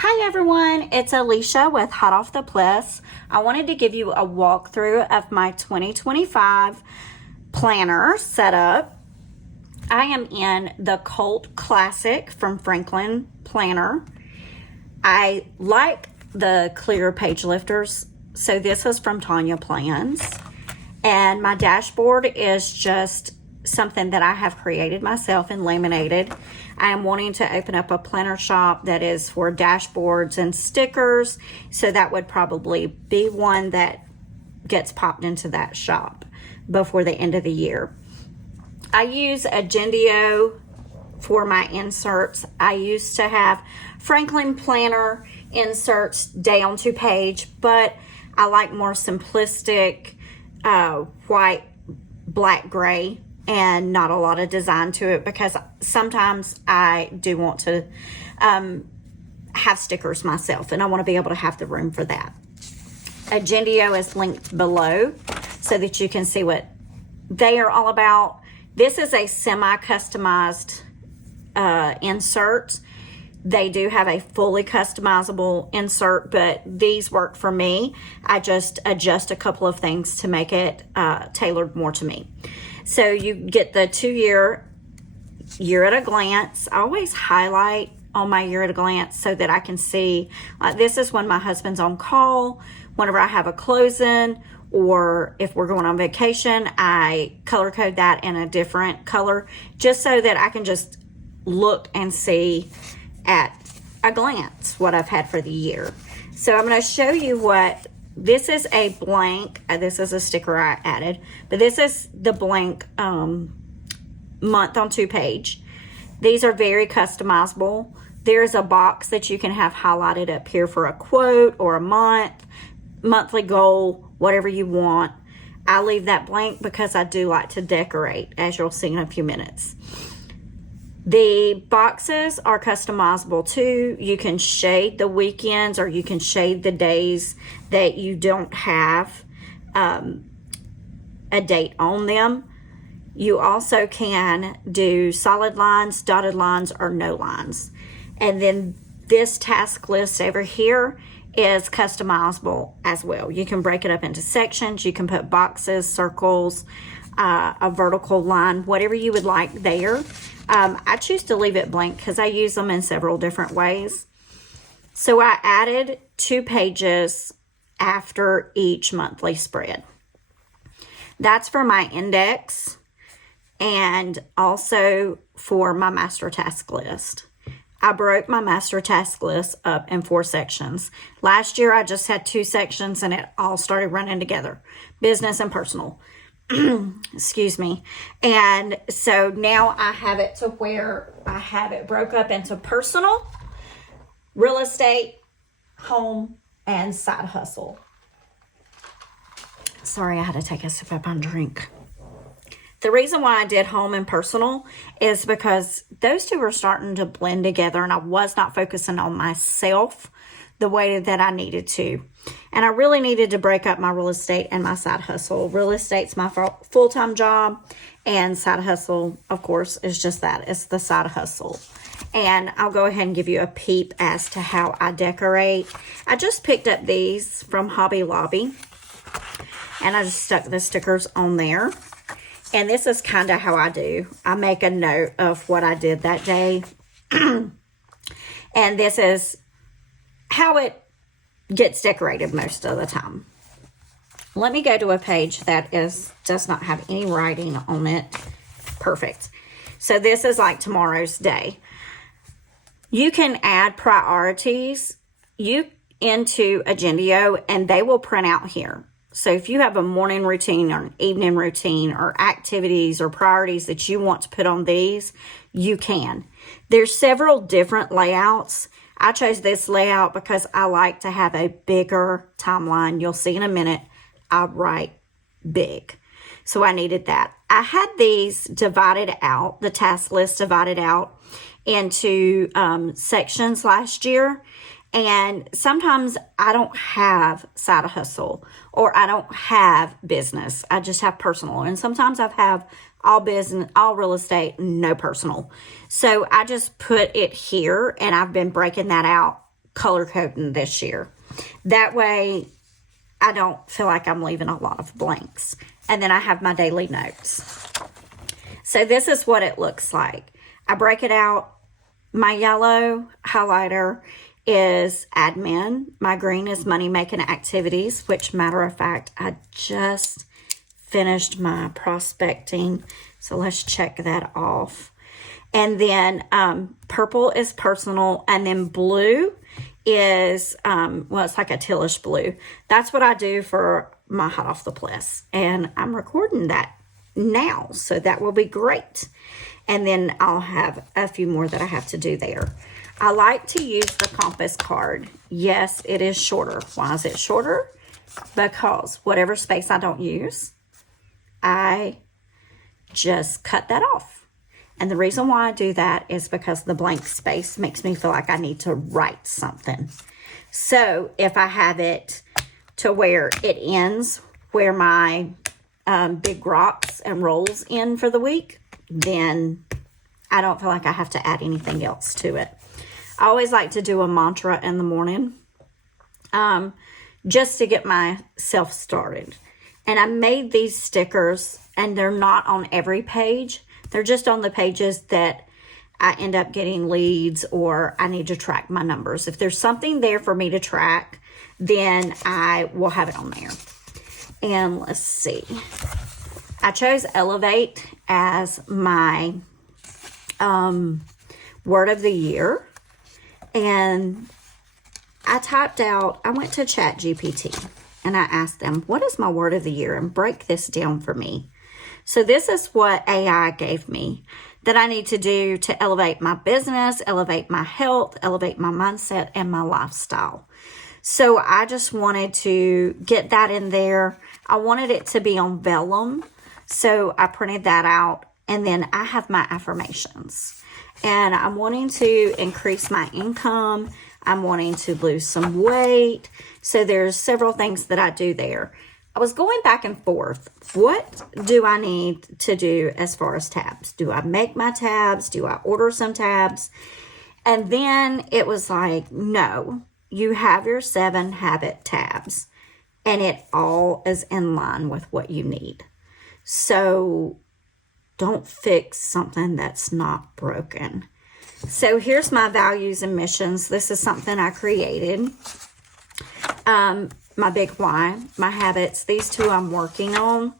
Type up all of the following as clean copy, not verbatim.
Hi everyone, it's Alicia with Hot Off The Pless. I wanted to give you a walkthrough of my 2025 planner setup. I am in the Colt Classic from Franklin Planner. I like the clear page lifters, so this is from Tanya Plans. And my dashboard is just something that I have created myself and laminated. I am wanting to open up a planner shop that is for dashboards and stickers, so that would probably be one that gets popped into that shop before the end of the year. I use Agendio for my inserts. I used to have Franklin Planner inserts down to page, but I like more simplistic white, black, gray, and not a lot of design to it, because sometimes I do want to have stickers myself, and I want to be able to have the room for that. Agendio is linked below so that you can see what they are all about. This is a semi-customized insert. They do have a fully customizable insert, but these work for me. I just adjust a couple of things to make it tailored more to me. So you get the 2-year at a glance. I always highlight on my year at a glance so that I can see. This is when my husband's on call, whenever I have a closing, or if we're going on vacation, I color code that in a different color just so that I can just look and see at a glance what I've had for the year. So I'm going to show you what. This is a blank, this is a sticker I added, but this is the blank month on 2-page. These are very customizable. There's a box that you can have highlighted up here for a quote or a monthly goal, whatever you want. I leave that blank because I do like to decorate, as you'll see in a few minutes. The boxes are customizable too. You can shade the weekends, or you can shade the days that you don't have a date on them. You also can do solid lines, dotted lines, or no lines. And then this task list over here is customizable as well. You can break it up into sections. You can put boxes, circles, a vertical line, whatever you would like there. I choose to leave it blank because I use them in several different ways. So I added 2 pages after each monthly spread. That's for my index and also for my master task list. I broke my master task list up in 4 sections. Last year I just had 2 sections and it all started running together, business and personal. Excuse me. And so now I have it to where I have it broke up into personal, real estate, home, and side hustle. Sorry, I had to take a sip of my drink. The reason why I did home and personal is because those two were starting to blend together, and I was not focusing on myself the way that I needed to. And I really needed to break up my real estate and my side hustle. Real estate's my full-time job, and side hustle, of course, is just that. It's the side hustle. And I'll go ahead and give you a peep as to how I decorate. I just picked up these from Hobby Lobby, and I just stuck the stickers on there. And this is kind of how I do. I make a note of what I did that day. And this is how it gets decorated most of the time. Let me go to a page that does not have any writing on it. Perfect. So this is like tomorrow's day. You can add priorities into Agendio, and they will print out here. So if you have a morning routine or an evening routine or activities or priorities that you want to put on these, you can. There's several different layouts. I chose this layout because I like to have a bigger timeline. You'll see in a minute, I write big. So I needed that. I had these divided out, the task list divided out into sections last year. And sometimes I don't have side hustle, or I don't have business. I just have personal. And sometimes I have all business, all real estate, no personal. So I just put it here, and I've been breaking that out color coding this year. That way, I don't feel like I'm leaving a lot of blanks. And then I have my daily notes. So this is what it looks like. I break it out. My yellow highlighter is admin. My green is money-making activities, which, matter of fact, I just finished my prospecting. So let's check that off. And then purple is personal. And then blue is, well, it's like a tealish blue. That's what I do for my Hot Off The Pless. And I'm recording that now, so that will be great. And then I'll have a few more that I have to do there. I like to use the compass card. Yes, it is shorter. Why is it shorter? Because whatever space I don't use, I just cut that off. And the reason why I do that is because the blank space makes me feel like I need to write something. So if I have it to where it ends, where my big rocks and rolls in for the week, then I don't feel like I have to add anything else to it. I always like to do a mantra in the morning, just to get myself started. And I made these stickers, and they're not on every page. They're just on the pages that I end up getting leads or I need to track my numbers. If there's something there for me to track, then I will have it on there. And let's see. I chose Elevate as my word of the year. And I went to ChatGPT and I asked them, what is my word of the year? And break this down for me. So this is what AI gave me that I need to do to elevate my business, elevate my health, elevate my mindset, and my lifestyle. So I just wanted to get that in there. I wanted it to be on vellum. So I printed that out. And then I have my affirmations. And I'm wanting to increase my income. I'm wanting to lose some weight. So there's several things that I do there. I was going back and forth. What do I need to do as far as tabs? Do I make my tabs? Do I order some tabs? And then it was like, no, you have your 7 habit tabs. And it all is in line with what you need. So don't fix something that's not broken. So here's my values and missions. This is something I created. My big why, my habits, these 2 I'm working on.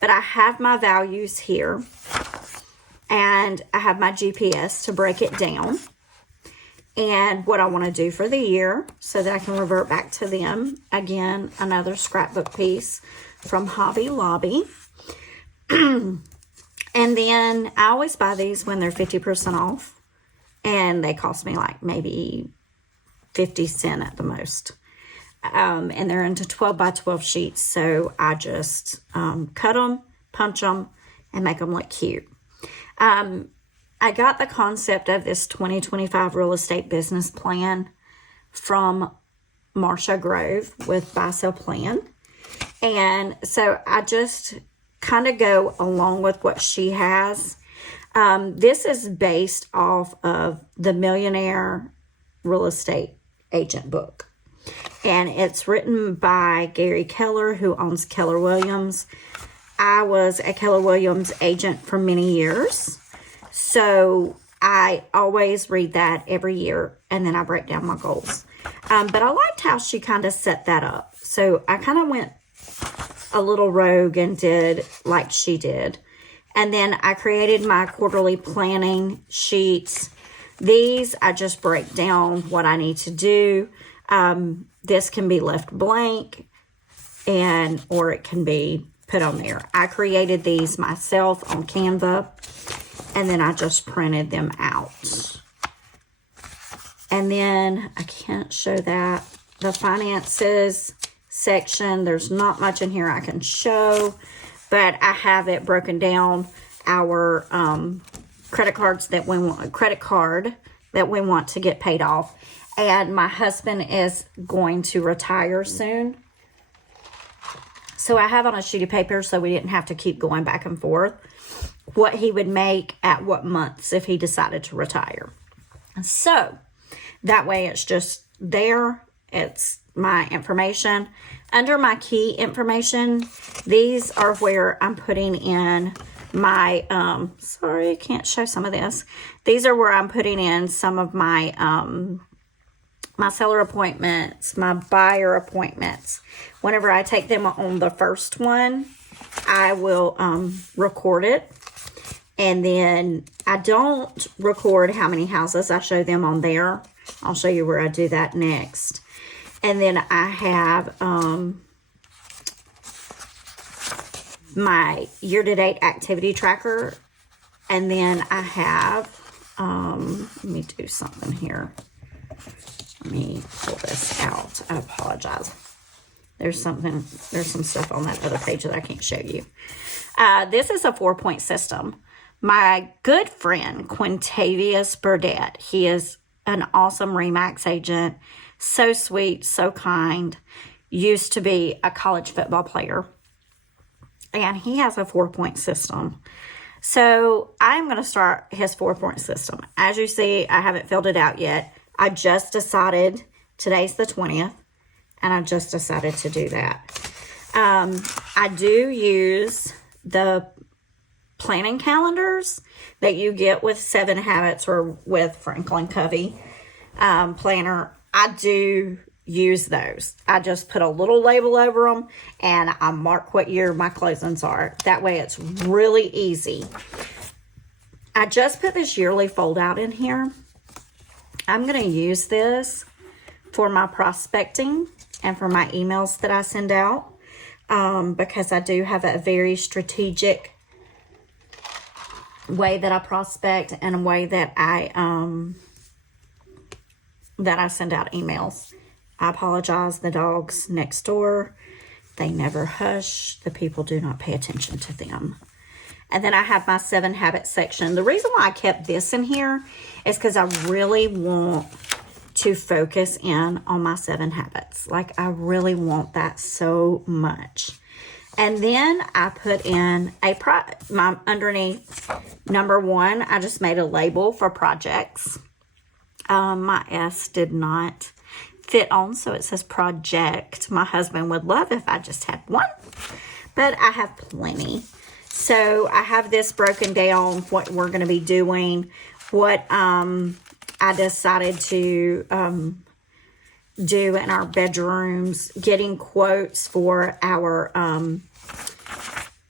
But I have my values here. And I have my GPS to break it down. And what I want to do for the year so that I can revert back to them. Again, another scrapbook piece from Hobby Lobby. And then I always buy these when they're 50% off. And they cost me like maybe 50 cents at the most. And they're into 12 by 12 sheets. So I just cut them, punch them, and make them look cute. I got the concept of this 2025 real estate business plan from Marsha Grove with Buy Sell Plan. And so I just kind of go along with what she has. This is based off of the Millionaire Real Estate Agent book. And it's written by Gary Keller, who owns Keller Williams. I was a Keller Williams agent for many years. So I always read that every year, and then I break down my goals. But I liked how she kind of set that up. So I kind of went a little rogue and did like she did. And then I created my quarterly planning sheets. These, I just break down what I need to do. This can be left blank or it can be put on there. I created these myself on Canva, and then I just printed them out. And then I can't show that. The finances section, there's not much in here I can show, but I have it broken down. Our credit card that we want to get paid off. And my husband is going to retire soon. So I have on a sheet of paper so we didn't have to keep going back and forth what he would make at what months if he decided to retire. So that way it's just there, it's my information. Under my key information, these are where I'm putting in my, sorry, I can't show some of this. These are where I'm putting in some of my, my seller appointments, my buyer appointments. Whenever I take them on the first one, I will record it. And then I don't record how many houses I show them on there. I'll show you where I do that next. And then I have my year-to-date activity tracker. And then I have, let me do something here. Let me pull this out. I apologize. There's some stuff on that other page that I can't show you. This is a 4-point system. My good friend, Quintavious Burdett, he is an awesome RE/MAX agent. So sweet, so kind. Used to be a college football player. And he has a 4-point system. So I'm going to start his 4-point system. As you see, I haven't filled it out yet. I just decided, today's the 20th, and I just decided to do that. I do use the planning calendars that you get with 7 Habits or with Franklin Covey planner. I do use those. I just put a little label over them and I mark what year my closings are. That way it's really easy. I just put this yearly fold out in here. I'm going to use this for my prospecting and for my emails that I send out because I do have a very strategic way that I prospect and a way that I send out emails. I apologize, the dogs next door, they never hush. The people do not pay attention to them. And then I have my 7 Habits section. The reason why I kept this in here is because I really want to focus in on my 7 habits. Like, I really want that so much. And then I put in my underneath number 1, I just made a label for projects. My S did not fit on, so it says project. My husband would love if I just had one, but I have plenty. So I have this broken down, what we're going to be doing, what I decided to do in our bedrooms, getting quotes for our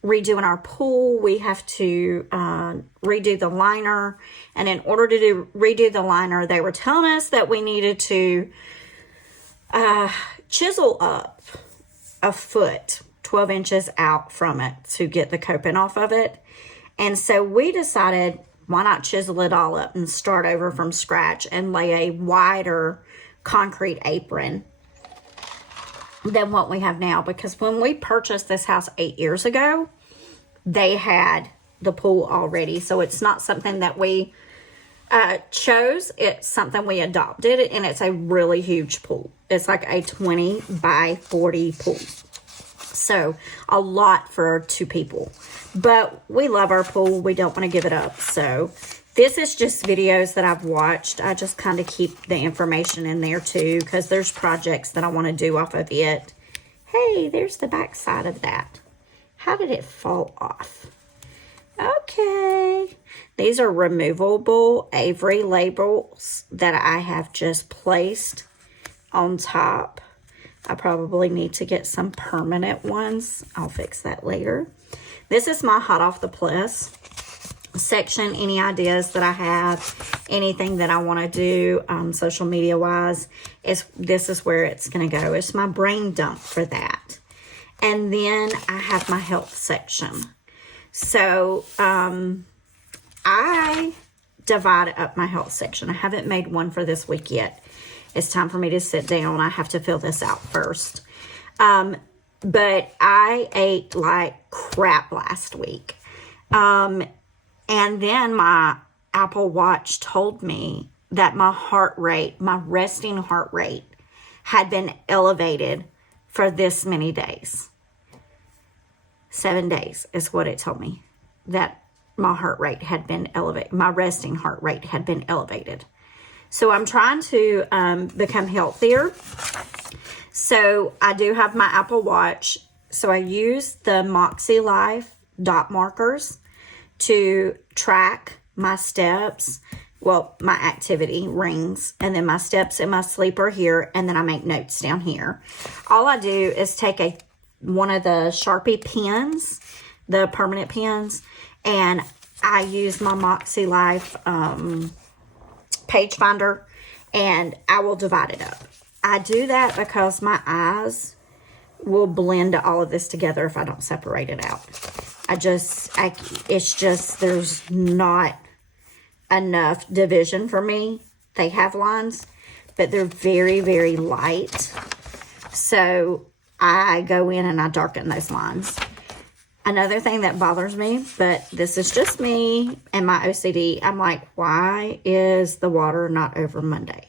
redoing our pool. We have to redo the liner, and in order to redo the liner, they were telling us that we needed to chisel up a foot 12 inches out from it to get the coping off of it. And so we decided, why not chisel it all up and start over from scratch and lay a wider concrete apron than what we have now. Because when we purchased this house 8 years ago, they had the pool already. So it's not something that we chose. It's something we adopted, and it's a really huge pool. It's like a 20 by 40 pool. So a lot for 2 people. But we love our pool. We don't want to give it up. So this is just videos that I've watched. I just kind of keep the information in there too, because there's projects that I want to do off of it. Hey, there's the back side of that. How did it fall off? Okay. These are removable Avery labels that I have just placed on top. I probably need to get some permanent ones. I'll fix that later. This is my Hot Off The Pless section. Any ideas that I have, anything that I want to do social media wise, this is where it's going to go. It's my brain dump for that. And then I have my health section. So I divided up my health section. I haven't made one for this week yet. It's time for me to sit down. I have to fill this out first. But I ate like crap last week. And then my Apple Watch told me that my heart rate, my resting heart rate, had been elevated for this many days. 7 days is what it told me, that my heart rate had been elevated. My resting heart rate had been elevated. So I'm trying to become healthier. So I do have my Apple Watch. So I use the Moxie Life dot markers to track my steps. Well, my activity rings, and then my steps and my sleeper here, and then I make notes down here. All I do is take one of the Sharpie pens, the permanent pens, and I use my Moxie Life page finder, and I will divide it up. I do that because my eyes will blend all of this together if I don't separate it out. It's just, there's not enough division for me. They have lines, but they're very, very light. So I go in and I darken those lines. Another thing that bothers me, but this is just me and my OCD, I'm like, why is the water not over Monday?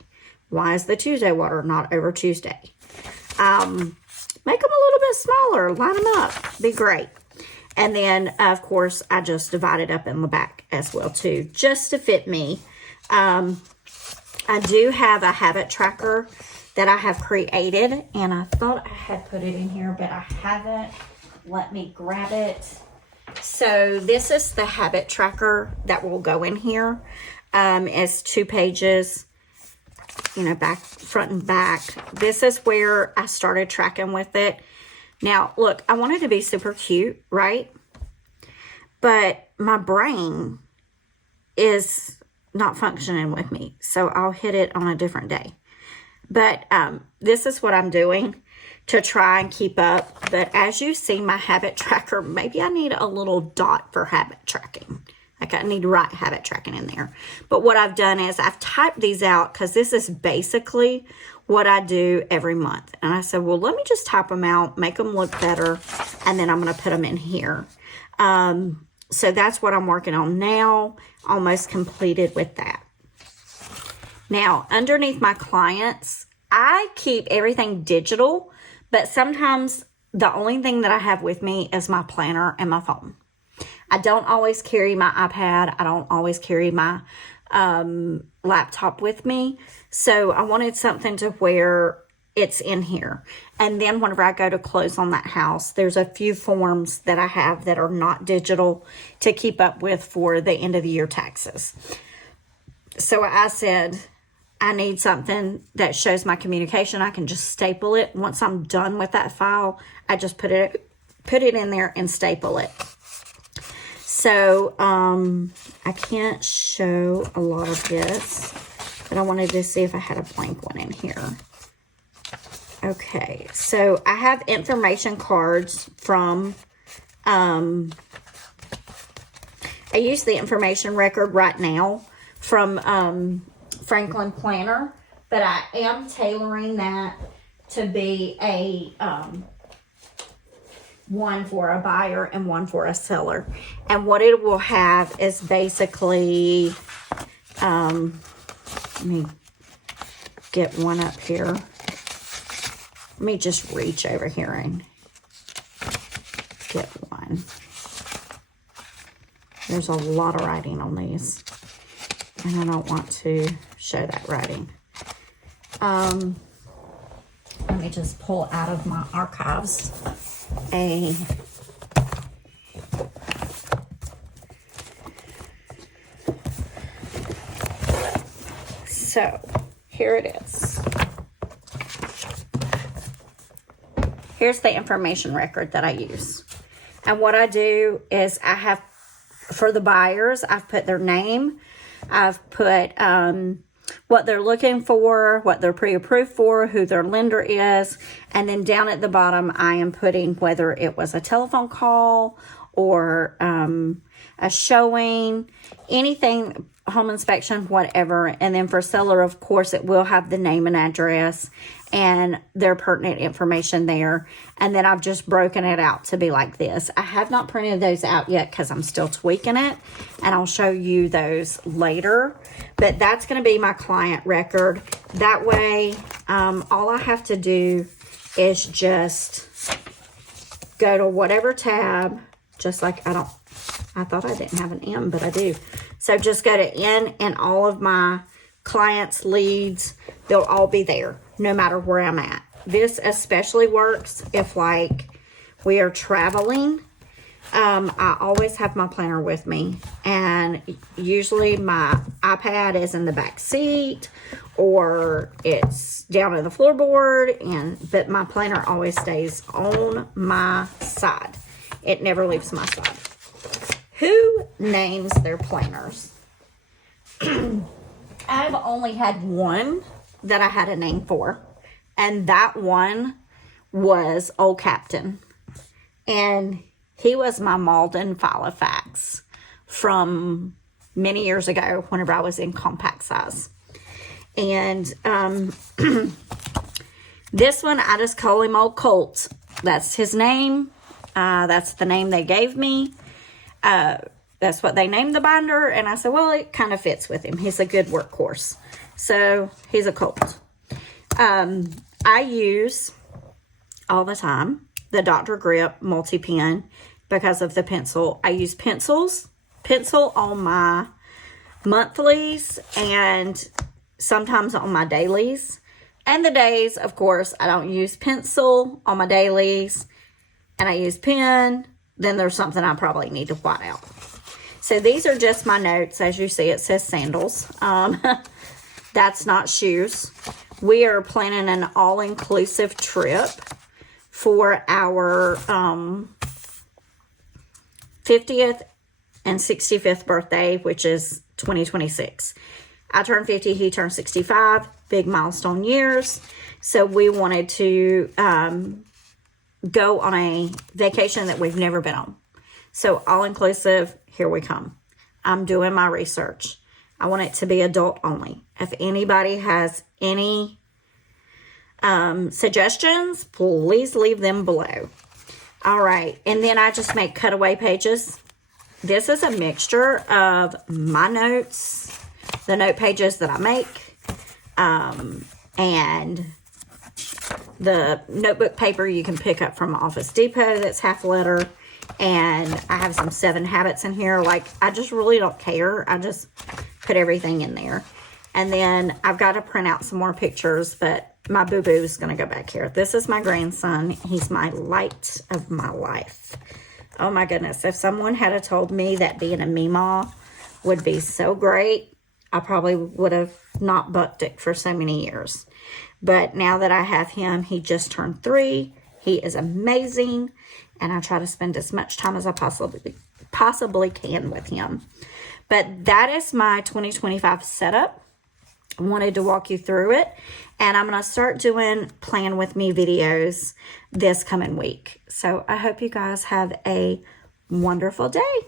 Why is the Tuesday water not over Tuesday? Make them a little bit smaller. Line them up. Be great. And then, of course, I just divide it up in the back as well, too, just to fit me. I do have a habit tracker that I have created, and I thought I had put it in here, but I haven't. Let me grab it. So this is the habit tracker that will go in here. It's 2 pages, back, front and back. This is where I started tracking with it. Now, look, I wanted to be super cute, right? But my brain is not functioning with me, so I'll hit it on a different day. But this is what I'm doing to try and keep up. But as you see, my habit tracker, maybe I need a little dot for habit tracking. Like I need to write habit tracking in there. But what I've done is I've typed these out because this is basically what I do every month. And I said, well, let me just type them out, make them look better, and then I'm going to put them in here. So that's what I'm working on now. Almost completed with that. Now, underneath my clients, I keep everything digital, but sometimes the only thing that I have with me is my planner and my phone. I don't always carry my iPad. I don't always carry my laptop with me. So I wanted something to where it's in here. And then whenever I go to close on that house, there's a few forms that I have that are not digital to keep up with for the end of the year taxes. So I said, I need something that shows my communication. I can just staple it. Once I'm done with that file, I just put it in there and staple it. So I can't show a lot of this, but I wanted to see if I had a blank one in here. Okay, so I have information cards from, I use the information record right now from Franklin Planner, but I am tailoring that to be a one for a buyer and one for a seller. And what it will have is basically, let me get one up here. Let me just reach over here and get one. There's a lot of writing on these, and I don't want to show that writing. Let me just pull out of my archives so here it is. Here's the information record that I use. And what I do is I have, for the buyers, I've put their name, I've put what they're looking for, what they're pre-approved for, who their lender is, and then down at the bottom I am putting whether it was a telephone call or a showing, anything, home inspection, whatever. And then for seller, of course, it will have the name and address and their pertinent information there. And then I've just broken it out to be like this. I have not printed those out yet because I'm still tweaking it, and I'll show you those later. But that's going to be my client record. That way, all I have to do is just go to whatever tab, just like I thought I didn't have an M, but I do. So just go to in and all of my clients, leads, they'll all be there no matter where I'm at. This especially works if like we are traveling. I always have my planner with me, and usually my iPad is in the back seat or it's down on the floorboard, but my planner always stays on my side. It never leaves my side. Who names their planners? I've only had one that I had a name for, and that one was Old Captain. And he was my Malden Filofax from many years ago whenever I was in compact size. And this one, I just call him Old Colt. That's his name. That's the name they gave me. That's what they named the binder. And I said, well, it kind of fits with him. He's a good workhorse. So he's a Colt. I use all the time the Dr. Grip multi-pen because of the pencil. I use pencil on my monthlies and sometimes on my dailies. And the days, of course, I don't use pencil on my dailies and I use pen. Then there's something I probably need to white out. So these are just my notes. As you see, it says sandals. That's not shoes. We are planning an all-inclusive trip for our 50th and 65th birthday, which is 2026. I turned 50, he turned 65, big milestone years. So we wanted to go on a vacation that we've never been on. So all-inclusive, here we come. I'm doing my research. I want it to be adult only. If anybody has any suggestions, please leave them below. All right, and then I just make cutaway pages. This is a mixture of my notes, the note pages that I make, and the notebook paper you can pick up from Office Depot that's half letter. And I have some 7 habits in here. Like, I just really don't care. I just put everything in there. And then I've got to print out some more pictures, but my boo-boo is going to go back here. This is my grandson. He's my light of my life. Oh my goodness. If someone had told me that being a Meemaw would be so great, I probably would have not bucked it for so many years. But now that I have him, he just turned 3. He is amazing. And I try to spend as much time as I possibly can with him. But that is my 2025 setup. I wanted to walk you through it. And I'm going to start doing plan with me videos this coming week. So I hope you guys have a wonderful day.